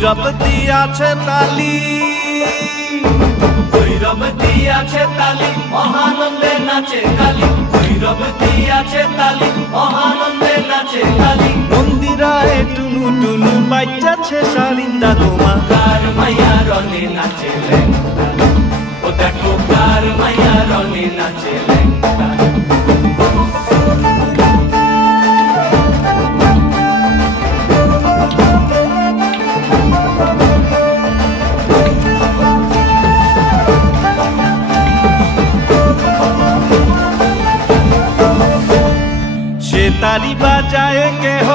ভৈরব দিয়াছে তালি, ভৈরব দিয়াছে তালি, মহানন্দে নাচে কালী। ভৈরব দিয়াছে তালি, মহানন্দে নাচে কালী। মন্দিরায় টুনু টুনু বাচ্চাছে সারিন্দা গোমা। কার মাইয়া রনে নাচে লেঙ্গা, ও দেখো কার মাইয়া রনে নাচে লেঙ্গা। তারি বাজায় কেহ,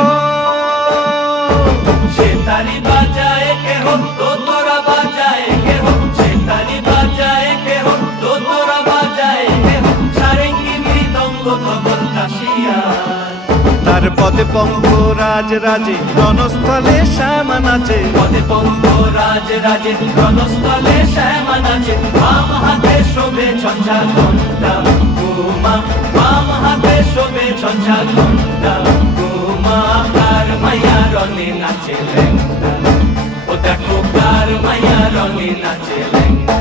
সে তারি বাজায় কেহ, তো তোরা বাজায় কেহ। সে তারি বাজায় কেহ, তো তোরা বাজায় কেহ। সারেঙ্গি মৃদঙ্গ ধবল কাশিয়া, তার পদে পঙ্ক রাজ রাজে রণস্থলে শ্যামা নাচে। পদে পঙ্ক রাজ রাজে রণস্থলে শ্যামা নাচে। বাম হাতে শোভে ঝঞ্ঝা ঘণ্টা গোমা, বাম হাতে শোভে ঝঞ্ঝা ঘণ্টা গোমা। কার মাইয়া রনে নাচে লেঙ্গা, ও দেখো কার মাইয়া রনে নাচে লেঙ্গা।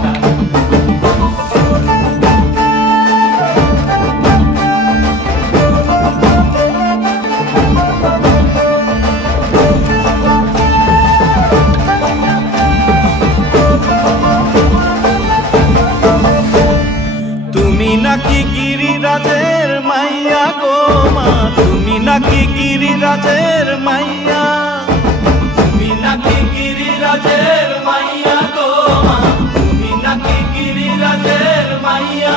তুমি নাকি গিরিরাজের মাইয়া গো মা, তুমি নাকি গিরিরাজের মাইয়া। তুমি নাকি গিরিরাজের মাইয়া গো মা, তুমি নাকি গিরিরাজের মাইয়া।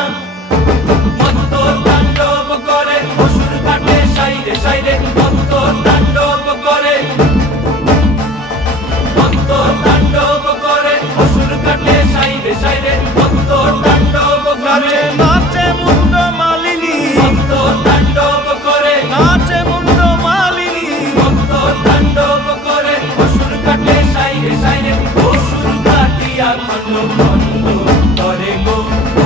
মত্ত তাণ্ডব করে অসুর কাটে সাইরে সাইরে, মত্ত তাণ্ডব করে, মত্ত তাণ্ডব করে অসুর কাটে সাইরে সাইরে, মত্ত তাণ্ডব করে। নাচে মুন্ড মালিনী, মত্ত তাণ্ডব করে, নাচে মুন্ড মালিনী। মত্ত তাণ্ডব করে অসুর কাটে সাইরে সাইরে। অসুর কাটিয়া খণ্ড খণ্ড করে গো,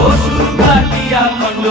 অসুর কাটিয়া খণ্ড